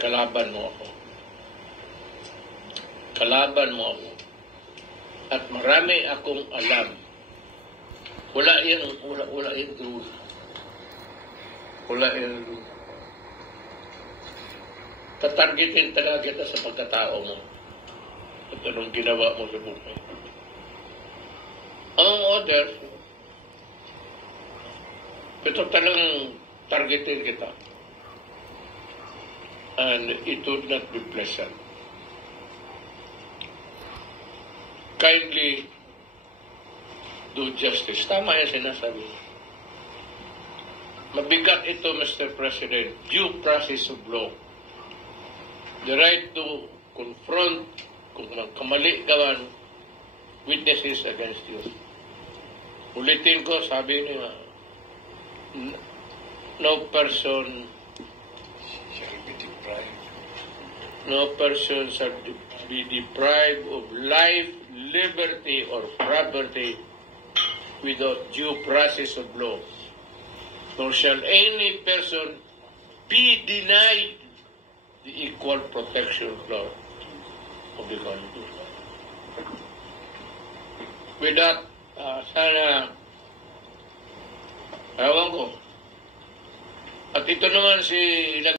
kalaban mo ako. Kalaban mo ako. At marami akong alam. Wala yung rule. Wala yung rule. Tatargetin talaga kita sa pagkatao mo. At anong ginawa mo sa buhay. Among others, ito talagang targetin kita. And it would not be pleasant. Kindly do justice. Tama yung sinasabi. Mabigat ito, Mr. President. Due process of law. The right to confront kung magkamali ka man witnesses against you. Ulitin ko, sabi niya, no person shall be deprived of life, liberty, or property without due process of law. Nor shall any person be denied the equal protection of law of the Constitution. With that, sana, ewan ko. At ito naman si